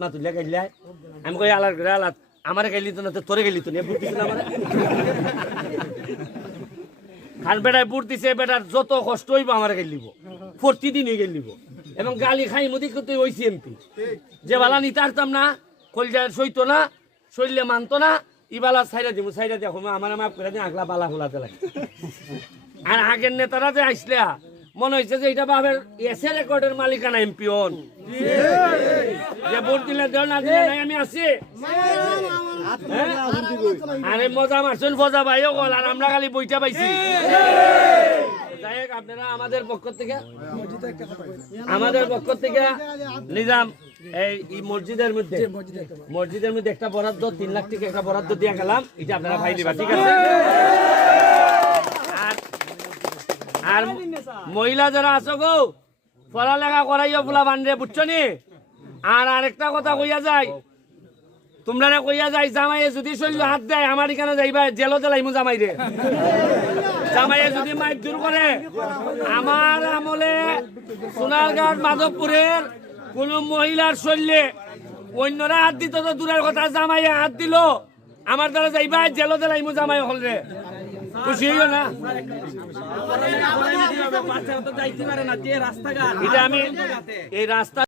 না তুই গাইলাই আমি কই আলার করে আলাদ আমারে গাইলি তো না তো তোরে গাইলি তো না বুট দিছ না আমারে খান বেটায় বুট দিছে বেটার যত কষ্ট হইব আমারে গাইলিব প্রতিদিনই গাইলিব এবং গালি খাই মুদি কত হইছি এমপি যে বালা নিতে পারতাম না কলজার সইতো না শরীরে মানতো না ইবালা ছাইরা দিব ছাইরা দেখো আমার মাফ করে দিন আগলা বালা হোলাতে লাগে আর আগের নেতারা যে আইসলে মনে হয়েছে যে এটা বাবের এসে রেকর্ডের মালিকানা এমপি হন যে ভোট দিলে দেও না দিলে নাই আমি আছি আরে মজা মারছেন ফজা ভাইও গল আর আমরা খালি বইটা পাইছি যাই হোক আপনারা আমাদের পক্ষ থেকে নিজাম এই মসজিদের মধ্যে একটা বরাদ্দ 3 লাখ টাকা একটা বরাদ্দ দিয়ে গেলাম এটা আপনারা ভাই দিবা ঠিক আছে আর মহিলা যারা আছো গো পড়ালেখা করাইও ফুলা বান্ধে বুঝছো নি আর আরেকটা কথা কইয়া যায় তোমরা কইয়া যায় জামাইয়ে যদি শরীর হাত দেয় আমার এখানে যাইবা জেলও জেলাইমু জামাইরে জামাইয়ে যদি মাইক দূর করে আমার আমলে সোনারঘাট মাধবপুরের কোন মহিলার শরীরে অন্যরা হাত দিত তো দূরের কথা জামাইয়ে হাত দিল আমার দ্বারা যাইবা জেলও জেলাইমু জামাই হল রে খুশি হইও না এটা আমি এই রাস্তা